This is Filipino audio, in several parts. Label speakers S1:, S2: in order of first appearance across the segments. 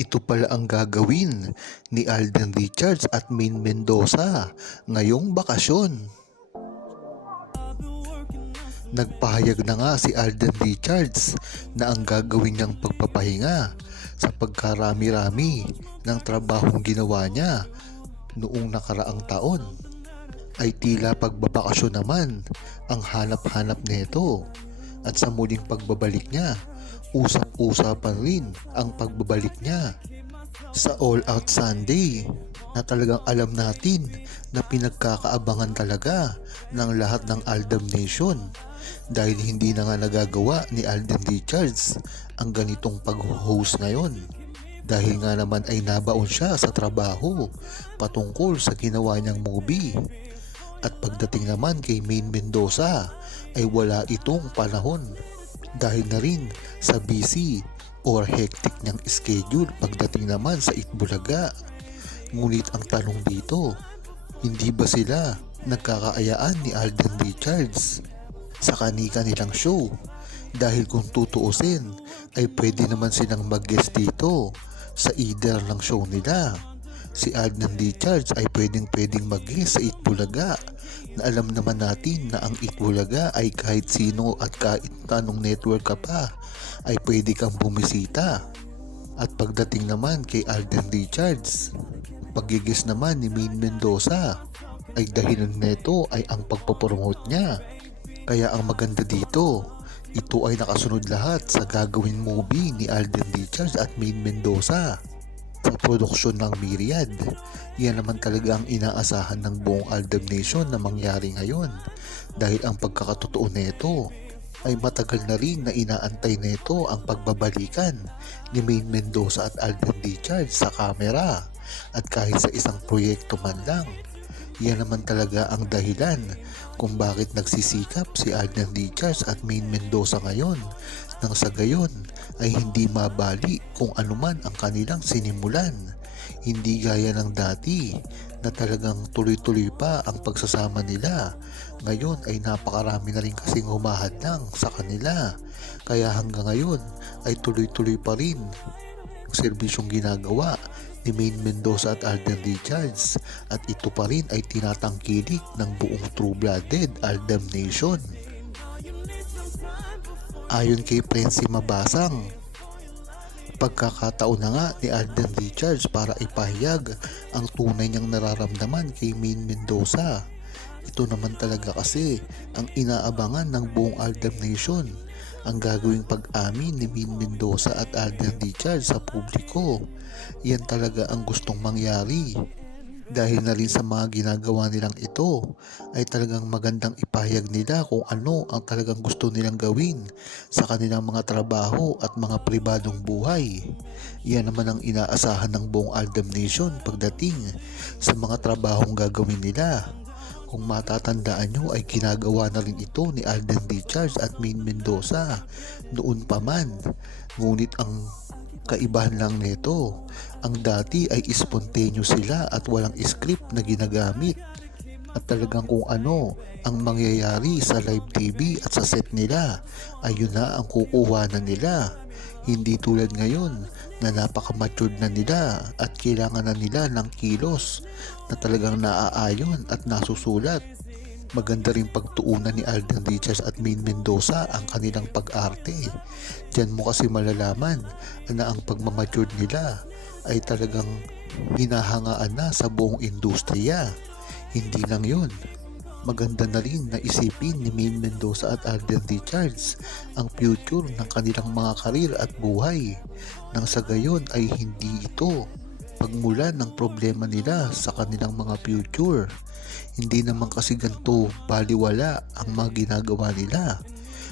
S1: Ito pala ang gagawin ni Alden Richards at Main Mendoza ngayong bakasyon. Nagpahayag na nga si Alden Richards na ang gagawin niyang pagpapahinga sa pagkarami-rami ng trabahong ginawa niya noong nakaraang taon ay tila pagbabakasyon naman ang hanap-hanap nito at sa muling pagbabalik niya usap-usapan rin ang pagbabalik niya. Sa All Out Sunday na talagang alam natin na pinagkakaabangan talaga ng lahat ng Aldam Nation. Dahil hindi na nga nagagawa ni Alden Richards ang ganitong pag-host ngayon. Dahil nga naman ay nabaon siya sa trabaho patungkol sa ginawa niyang movie. At pagdating naman kay Main Mendoza ay wala itong panahon dahil na rin sa busy or hectic niyang schedule pagdating naman sa Itbulaga. Ngunit ang tanong dito, hindi ba sila nagkakaayaan ni Alden Richards sa kanika nilang show? Dahil kung tutuusin ay pwede naman silang mag-guest dito sa either ng show nila. Si Alden Richards ay pwedeng pwedeng mag-guest sa Itbulaga na alam naman natin na ang Itbulaga ay kahit sino at kahit anong network ka pa ay pwede kang bumisita. At pagdating naman kay Alden Richards, pagigis naman ni Main Mendoza. Ay dahilan nito ay ang pagpapromote niya. Kaya ang maganda dito, ito ay nakasunod lahat sa gagawin movie ni Alden Richards at Main Mendoza sa produksyon ng Myriad. Yan naman talaga ang inaasahan ng buong Aldam Nation na mangyari ngayon dahil ang pagkakatotoo nito ay matagal na rin na inaantay nito ang pagbabalikan ni Main Mendoza at Alden Richards sa kamera at kahit sa isang proyekto man lang. Yan naman talaga ang dahilan kung bakit nagsisikap si Alden Richards at Main Mendoza ngayon nang sa gayon ay hindi mabali kung anuman ang kanilang sinimulan. Hindi gaya ng dati na talagang tuloy-tuloy pa ang pagsasama nila. Ngayon ay napakarami na rin kasing humahadlang sa kanila. Kaya hanggang ngayon ay tuloy-tuloy pa rin ang serbisyong ginagawa ni Main Mendoza at Alden Richards at ito pa rin ay tinatangkilik ng buong true-blooded Aldam Nation. Ayon kay Prensi Mabasang, pagkakataon na nga ni Alden Richards para ipahayag ang tunay niyang nararamdaman kay Main Mendoza. Ito naman talaga kasi ang inaabangan ng buong Aldam Nation ang gagawing pag-amin ni Main Mendoza at Alden Richards sa publiko. Yan talaga ang gustong mangyari. Dahil na rin sa mga ginagawa nilang ito ay talagang magandang ipahayag nila kung ano ang talagang gusto nilang gawin sa kanilang mga trabaho at mga pribadong buhay. Yan naman ang inaasahan ng buong Aldam Nation pagdating sa mga trabahong gagawin nila. Kung matatandaan nyo ay ginagawa na rin ito ni Alden Richards at Main Mendoza noon pa man. Ngunit ang kaibahan lang nito, ang dati ay spontaneous sila at walang script na ginagamit. At talagang kung ano ang mangyayari sa live TV at sa set nila, ayun na ang kukuha na nila. Hindi tulad ngayon na napaka-matured na nila at kailangan na nila ng kilos na talagang naaayon at nasusulat. Maganda rin pagtuunan ni Alden Richards at Main Mendoza ang kanilang pag-arte. Diyan mo kasi malalaman na ang pagmamatured nila ay talagang hinahangaan na sa buong industriya. Hindi lang yun. Maganda na rin na isipin ni Main Mendoza at Alden Richards ang future ng kanilang mga karir at buhay. Nang sa gayon ay hindi ito pagmula ng problema nila sa kanilang mga future. Hindi naman kasi ganito baliwala ang mga ginagawa nila.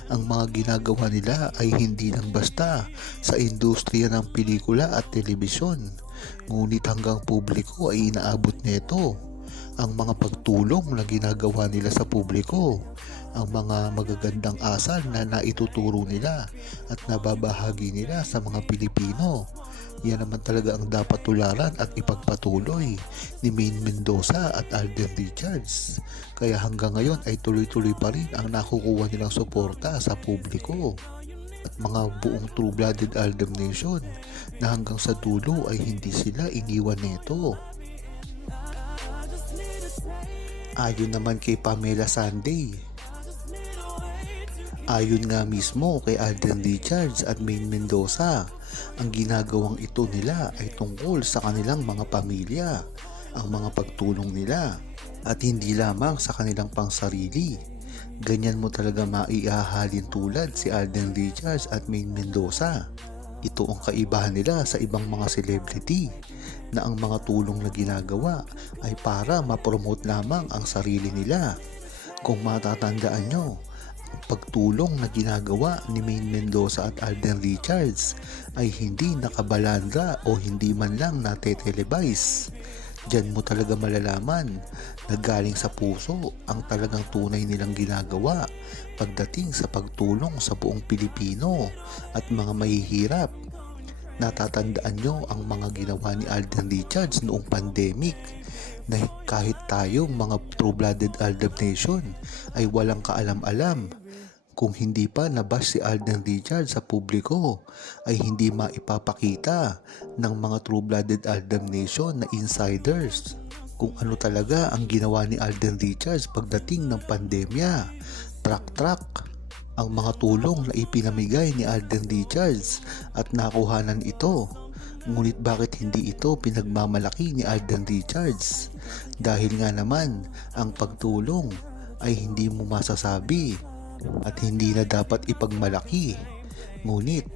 S1: Ang mga ginagawa nila ay hindi lang basta sa industriya ng pelikula at telebisyon. Ngunit hanggang publiko ay inaabot nito ang mga pagtulong na ginagawa nila sa publiko, ang mga magagandang asal na naituturo nila at nababahagi nila sa mga Pilipino. Yan naman talaga ang dapat tularan at ipagpatuloy ni Main Mendoza at Alden Richards. Kaya hanggang ngayon ay tuloy-tuloy pa rin ang nakukuha nilang suporta sa publiko. at mga buong true-blooded Aldam Nation na hanggang sa dulo ay hindi sila iniwan nito. Ayon naman kay Pamela Sunday, ayon nga mismo kay Alden Richards at Maine Mendoza, ang ginagawang ito nila ay tungkol sa kanilang mga pamilya, ang mga pagtulong nila, at hindi lamang sa kanilang pangsarili. Ganyan mo talaga maiahalin tulad si Alden Richards at Maine Mendoza. Ito ang kaibahan nila sa ibang mga celebrity na ang mga tulong na ginagawa ay para mapromote lamang ang sarili nila. Kung matatandaan nyo, ang pagtulong na ginagawa ni Maine Mendoza at Alden Richards ay hindi nakabalandra o hindi man lang natetelevise. Diyan mo talaga malalaman na galing sa puso ang talagang tunay nilang ginagawa pagdating sa pagtulong sa buong Pilipino at mga mahihirap. Natatandaan nyo ang mga ginawa ni Alden Richards noong pandemic na kahit tayong mga true-blooded Aldab Nation ay walang kaalam-alam kung hindi pa nabash si Alden Richards sa publiko ay hindi maipapakita ng mga true-blooded Aldam Nation na insiders kung ano talaga ang ginawa ni Alden Richards pagdating ng pandemya. Track-track ang mga tulong na ipinamigay ni Alden Richards at nakuhanan ito. Ngunit bakit hindi ito pinagmamalaki ni Alden Richards? Dahil nga naman ang pagtulong ay hindi mo masasabi at hindi na dapat ipagmalaki. Ngunit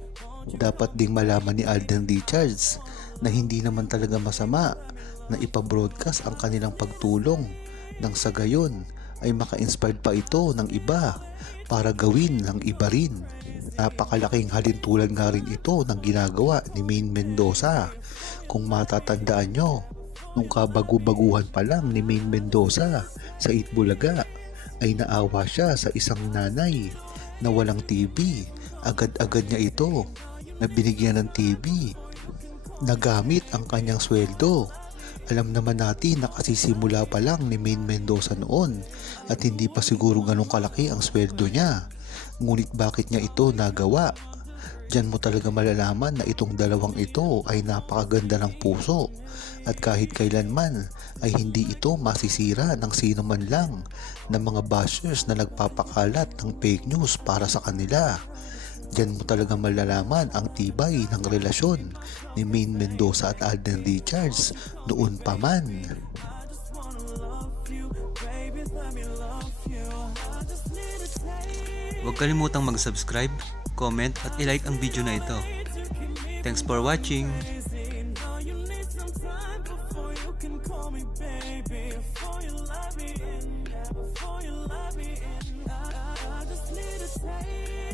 S1: dapat ding malaman ni Alden Richards na hindi naman talaga masama na ipabroadcast ang kanilang pagtulong nang sa gayon ay maka-inspired pa ito ng iba para gawin ng iba rin. Napakalaking halintulad nga rin ito ng ginagawa ni Maine Mendoza. Kung matatandaan nyo, nung kabagu-baguhan pa lang ni Maine Mendoza sa Itbulaga, ay naawa siya sa isang nanay na walang TV. Agad-agad niya ito na binigyan ng TV na gamit ang kanyang sweldo. Alam naman natin na kasisimula pa lang ni Maine Mendoza noon at hindi pa siguro ganong kalaki ang sweldo niya. Ngunit bakit niya ito nagawa? Diyan mo talaga malalaman na itong dalawang ito ay napakaganda ng puso at kahit kailanman ay hindi ito masisira ng sino man lang ng mga bashers na nagpapakalat ng fake news para sa kanila. Diyan mo talaga malalaman ang tibay ng relasyon ni Maine Mendoza at Alden Richards noon pa man.
S2: Huwag kalimutang mag-subscribe, comment at ilike ang video na ito. Thanks for watching!
S3: Before you let me in. I, just need a taste.